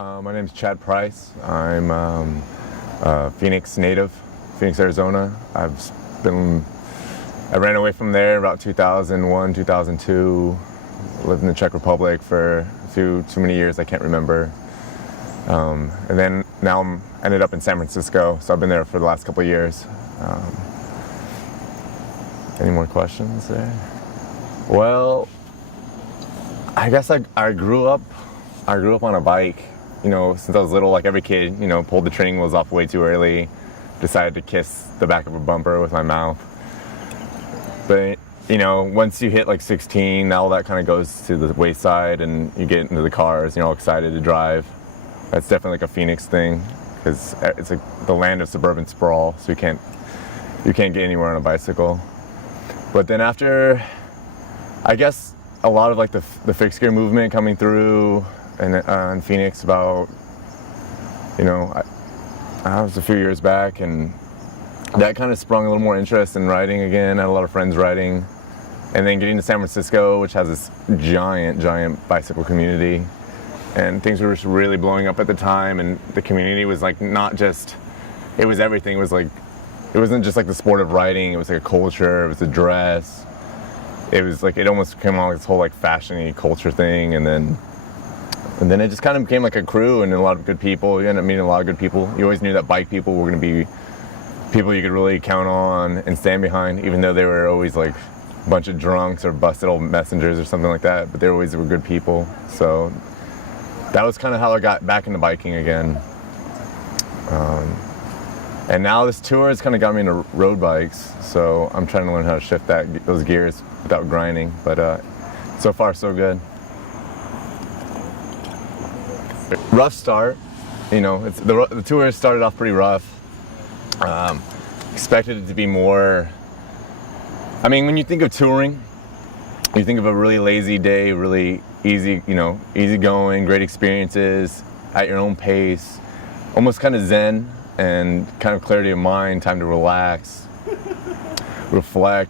My name is Chad Price. I'm a Phoenix native, Phoenix, Arizona. I ran away from there about 2001, 2002. Lived in the Czech Republic for too many years, I can't remember. And then now I'm ended up in San Francisco, so I've been there for the last couple of years. Any more questions there? Well, I guess I grew up on a bike. You know, since I was little, like every kid, you know, pulled the training wheels off way too early, decided to kiss the back of a bumper with my mouth. But, you know, once you hit like 16, all that kind of goes to the wayside and you get into the cars, you're all excited to drive. That's definitely like a Phoenix thing, because it's like the land of suburban sprawl, so you can't get anywhere on a bicycle. But then after, I guess, a lot of like the fixed gear movement coming through in Phoenix about, you know, I was a few years back, and that kind of sprung a little more interest in riding again. I had a lot of friends riding, and then getting to San Francisco, which has this giant bicycle community, and things were just really blowing up at the time, and the community was like not just, it was everything. It was like, it wasn't just like the sport of riding, it was like a culture, it was a dress. It was like, it almost came on this whole like fashion-y culture thing, and then it just kind of became like a crew and a lot of good people. You end up meeting a lot of good people. You always knew that bike people were going to be people you could really count on and stand behind, even though they were always like a bunch of drunks or busted old messengers or something like that, but they always were good people. So that was kind of how I got back into biking again. And now this tour has kind of got me into road bikes, so I'm trying to learn how to shift those gears without grinding, but so far so good. Rough start, you know, the tour started off pretty rough. Expected it to be more, I mean, when you think of touring, you think of a really lazy day, really easy, you know, easy going, great experiences, at your own pace, almost kind of zen and kind of clarity of mind, time to relax, reflect.